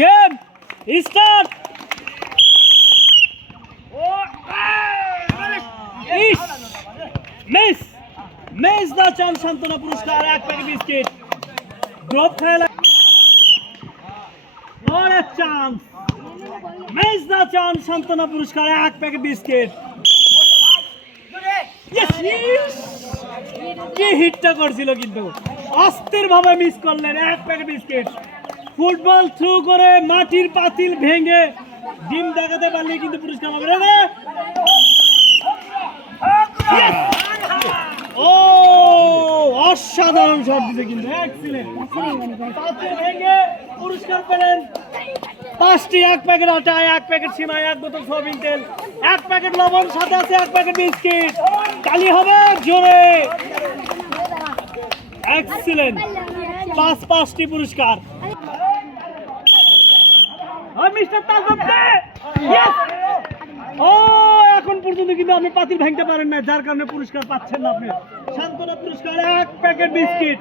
Game start. Miss miss the chance সান্ত্বনা পুরস্কার 1 packet biscuit. Drop খেলা और एक चांस मिस द चांस সান্ত্বনা পুরস্কার 1 প্যাকেট বিস্কিট। কি হিটটা করছিল কিন্তু অস্থির ভাবে মিস করলেন 1 প্যাকেট বিস্কিট। ফুটবল থ্রু করে মাটির পাতিল ভেঙে ডিম দেখাতে পারলে কিন্তু পুরস্কার পাবে রে। ও অসাধারণ শট দিতে কিন্তু এক্সিলেন্ট। পাতিল ভেঙে পুরস্কার পেলেন 5টি 1 প্যাকেট আটা, 1 প্যাকেট সিমাই, 1 বোতল সয়াবিন তেল, 1 প্যাকেট লবণ, সাথে আছে 1 প্যাকেট বিস্কিট। তালি হবে জোরে। এক্সিলেন্ট। 5টি পুরস্কার। মিস্টার তাজব দে। ইয়েস। ও এখন পর্যন্ত কিন্তু আপনি পাতিল ভাঙতে পারেন না, যার কারণে পুরস্কার পাচ্ছেন না আপনি। সান্ত্বনা পুরস্কার 1 প্যাকেট বিস্কিট।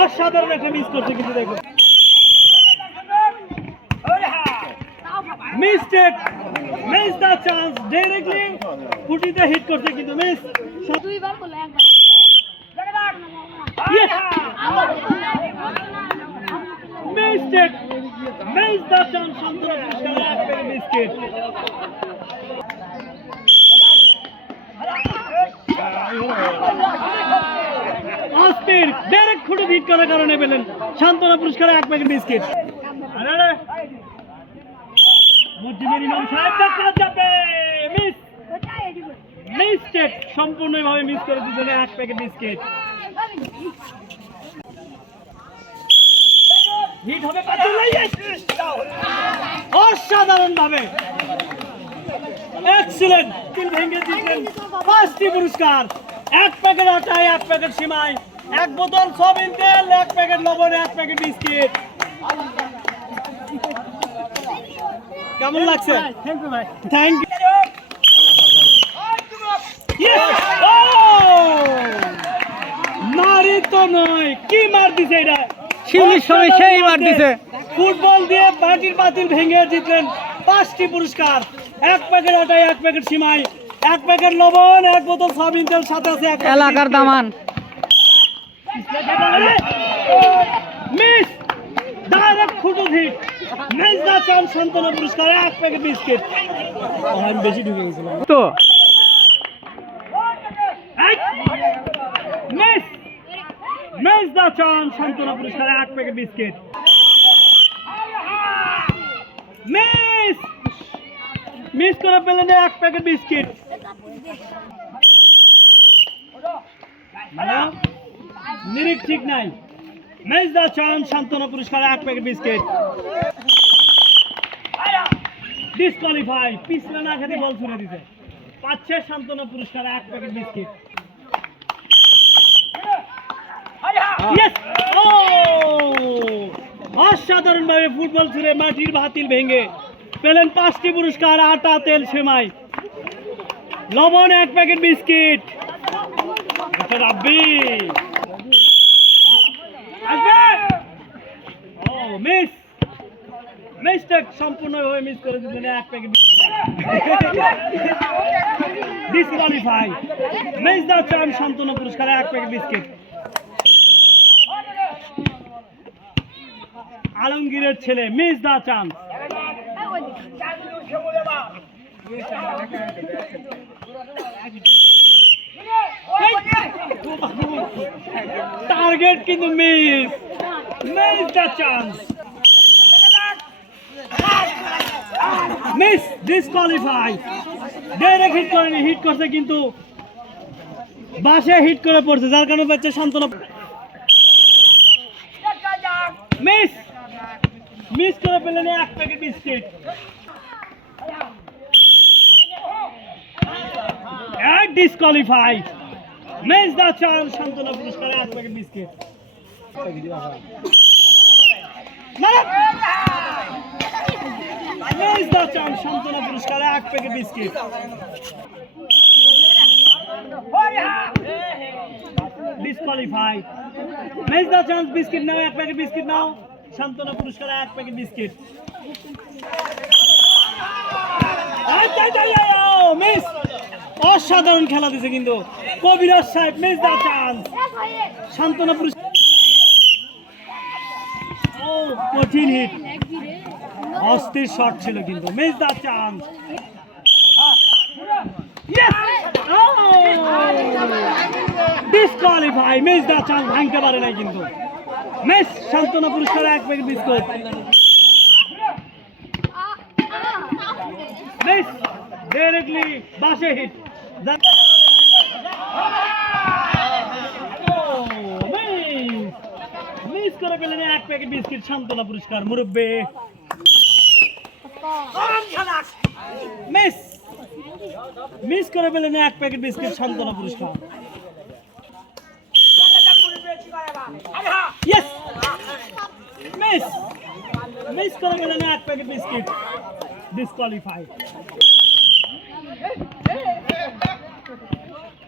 অসাধারণ একটা মিস করছে কিন্তু দেখুন। Mistake miss the chance directly ফুটিতে hit করতে কিন্তু মিস দুইবার করলো একবার। মিস্টেক মিস দা চান্স সান্ত্বনা পুরস্কার 1 প্যাকেট বিস্কিট। অস্থির ডাইরেক্ট ফুটে হিট করার কারণে পেলেন সান্ত্বনা পুরস্কার 1 প্যাকেট বিস্কিট। আরে মিস্টেক সম্পূর্ণভাবে মিস করে দিলেন 1 প্যাকেট বিস্কিট। হিট হবে অসাধারণ ভাবে এক্সিলেন্ট। তিল ভেঙে দিলেন 5টি পুরস্কার। 1 প্যাকেট আটা, 1 প্যাকেট সিমাই, 1 বোতল সয়াবিন তেল, 1 প্যাকেট লবণ, 1 প্যাকেট বিস্কিট। কেমন লাগছে? থ্যাংক ইউ ভাই। Thank you. মারি তো নয়, কি মার দিছে এটা? শিউলির সময় সেই মার দিছে। ফুটবল দিয়ে মাটির পাতিল ভেঙে জিতলেন 5টি পুরস্কার। 1 প্যাকেট আটা, 1 প্যাকেট সিমাই, 1 প্যাকেট লবণ, 1 বোতল সয়াবিন তেল, সাথে আছে এলাকার দামান। Miss direct football hit. Miss the chance সান্ত্বনা পুরস্কার 1 প্যাকেট বিস্কিট। আমি বেশি ঢুকে গেছিলাম তো। মিস মিস দা চান্স সান্ত্বনা পুরস্কার 1 প্যাকেট বিস্কিট। মিস মিস করে পেলেন 1 প্যাকেট বিস্কিট। নিরিখ ঠিক নাই। মিস দা চান্স সান্ত্বনা পুরস্কার 1 প্যাকেট বিস্কিট। ডিসকোয়ালিফাই। পিছলে না খেতে বল ছুড়ে দিতে পাচ্ছে সান্ত্বনা পুরস্কার 1 প্যাকেট বিস্কিট। অসাধারণ ভাবে ফুটবল ছুড়ে মাটির পাতিল ভেঙে পেলেন 5টি পুরস্কার। আটা, তেল, সেমাই, লবণ, 1 packet biscuit. Rabbi miss mistake সম্পূর্ণভাবে মিস করে দিলেন 1 packet disqualify. Miss the chance সান্ত্বনা পুরস্কার 1 প্যাকেট বিস্কিট। আলমগীরের ছেলে মিস দা চান্স। টার্গেট কিন্তু miss miss the chance. Miss disqualify. Direct hit করেনি, হিট করছে কিন্তু বাসে হিট করে পড়ছে, যার কারণে পাচ্ছে সান্ত্বনা। মিস মিস করে পেলেন 1 packet biscuit. Disqualify. Miss the chance সান্ত্বনা পুরস্কার 1 packet biscuit. Miss the chance সান্ত্বনা পুরস্কার 1 packet biscuit. Disqualify. Miss the chance biscuit now, 1 packet biscuit নাও, সান্ত্বনা পুরস্কার 1 প্যাকেট বিস্কিট। মিস, অসাধারণ খেলা দিছে কিন্তু কবিরাজ সাহেব। মিস দা চান্স, সান্ত্বনা পুরস্কার। ও কঠিন হিট, অস্থির শট ছিল কিন্তু। Miss the chance, disqualify. Miss the chance ভাঙতে পারে নাই কিন্তু। মিস, সান্ত্বনা পুরস্কার 1 প্যাকেট বিস্কুট। মিস, ডাইরেক্টলি বাসে হিট। মিস করে পেলেন 1 প্যাকেট বিস্কিট, সান্ত্বনা পুরস্কার মুরব্বী। মিস, মিস করে পেলেন 1 প্যাকেট বিস্কিট, সান্ত্বনা পুরস্কার। ইয়েস, মিস, মিস করে পেলেন 1 packet biscuit, disqualify.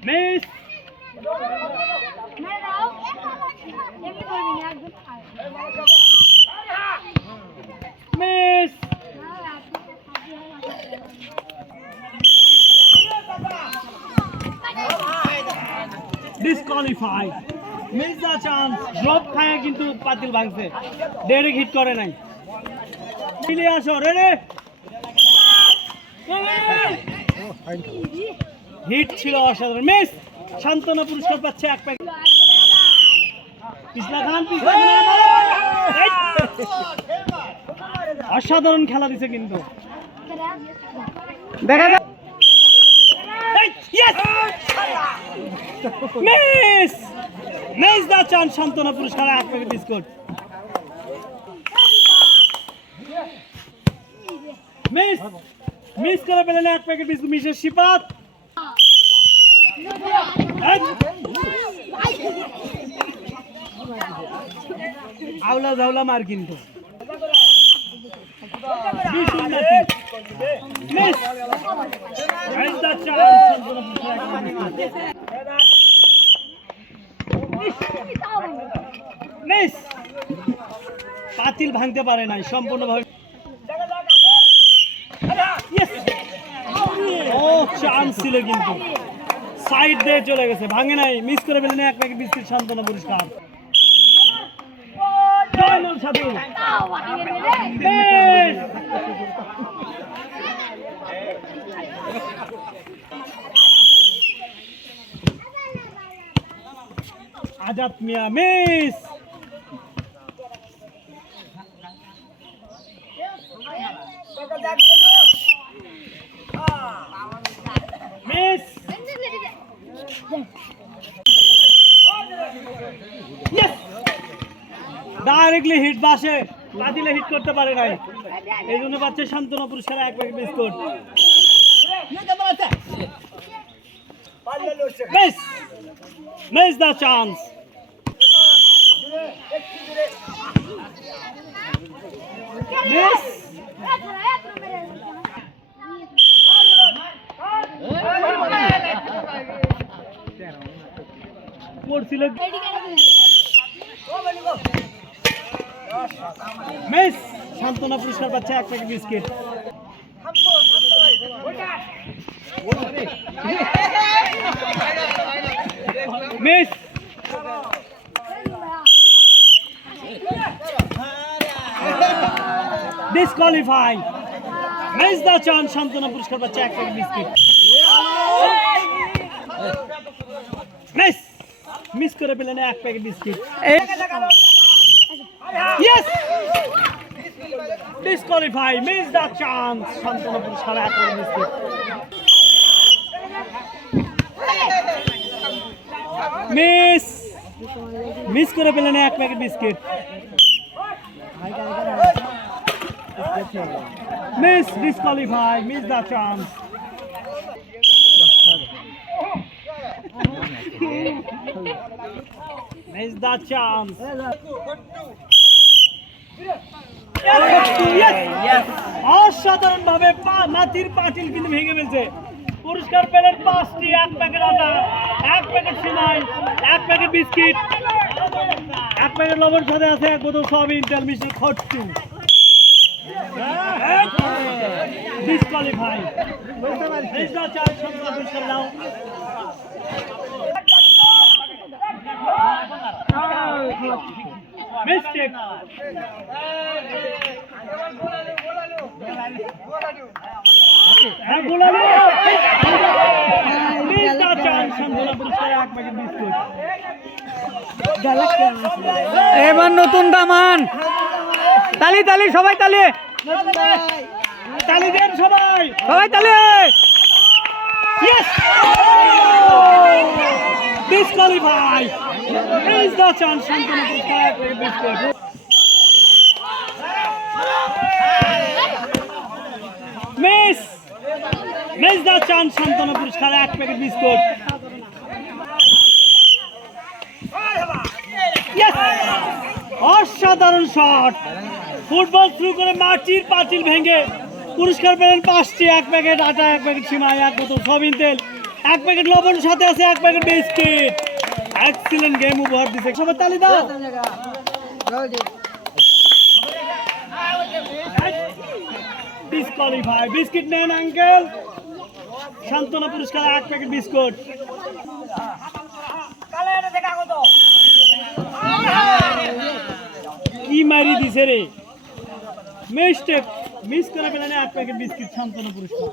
Miss, miss, disqualify. Miss the chance, drop খায় কিন্তু পাতিল ভাঙছে, ডাইরেক্ট হিট করে নাই। মিলে আসো, রেডি। হিট ছিল অসাধারণ। মিস, সান্ত্বনা পুরস্কার পাচ্ছে 1 প্যাকেট। পিছলা খান, অসাধারণ খেলা দিছে কিন্তু। দেখা যাক। মিস, মিস দা চান্স, সান্ত্বনা পুরস্কার 1 প্যাকেট বিস্কুট। মিস, মিস করে পেলেন 1 প্যাকেট বিস্কুট। মিসের শিপাত, আউলা জাউলা মার কিন্তু। মিস, মিস দা চান্স, সান্ত্বনা পুরস্কার 1 প্যাকেট বিস্কুট। মিস, পাতিল ভাঙতে পারে নাই সম্পূর্ণভাবে। ও চান্স ছিল কিন্তু সাইড দিয়ে চলে গেছে, ভাঙে নাই। মিস করে ফেলেন 1 প্যাকেট বিস্কিট, সান্ত্বনা পুরস্কার। আজাদ মিয়া মিস, মিস, ডাইরেক্টলি হিট বাসে, পাতিলে হিট করতে পারে নাই, এই জন্য পাচ্ছে সান্ত্বনা পুরস্কার 1 packet biscuit. Miss, miss the chance. Miss, পড়ছিল। মিস, সান্ত্বনা পুরস্কার পাচ্ছে 1 packet biscuit. Miss, disqualify. Miss the chance, সান্ত্বনা পুরস্কার পাচ্ছে 1 প্যাকেট বিস্কিট। মিস, মিস করে পেলেন 1 packet biscuit. Yes, disqualify. Miss the chance, সান্ত্বনা পুরস্কার 1 প্যাকেট বিস্কিট। মিস, মিস করে পেলেন 1 packet biscuit. Miss, disqualify. Miss the chance. Miss the chance. অসাধারণ ভাবে মাটির পাটিল কিন্তু ভেঙে ফেলছে। পুরস্কার পেলেন 5টি, 1 প্যাকেট আটা, 1 প্যাকেট সিমাই, 1 প্যাকেট বিস্কিট, 1 প্যাকেট লবণ সাথে আছে এক বোতল সয়াবিন তেল মিষ্টি খট্টু ডিসকোয়ালিফাই মিস্টেক এবার নতুন দামান তালি তালি সবাই তালি তালি দেন সবাই সবাই তালি Yes! Disqualify! Is the chance Shantanu Puruskar biscuit. Miss the chance Shantanu Puruskar এক প্যাকেট বিস্কুট Yes! অসাধারণ শট ফুটবল থ্রু করে মাটির পাতিল ভেঙে পুরস্কার পেলেন 5টি এক প্যাকেট আটা এক প্যাকেট সিমাই এক বোতল সয়াবিন তেল এক প্যাকেট লবণ সাথে আছে এক প্যাকেট বিস্কিট এক্সিলেন্ট গেম উপহার দিতে সবাই তালি দাও ডিসকোয়ালিফাই বিস্কিট নেন আঙ্কেল শান্তনা পুরস্কার এক প্যাকেট বিস্কুট কি মারি দিছে রে মিস্টেক মিস করে পেলেন এক প্যাকেট বিস্কিট শান্তনা পুরস্কার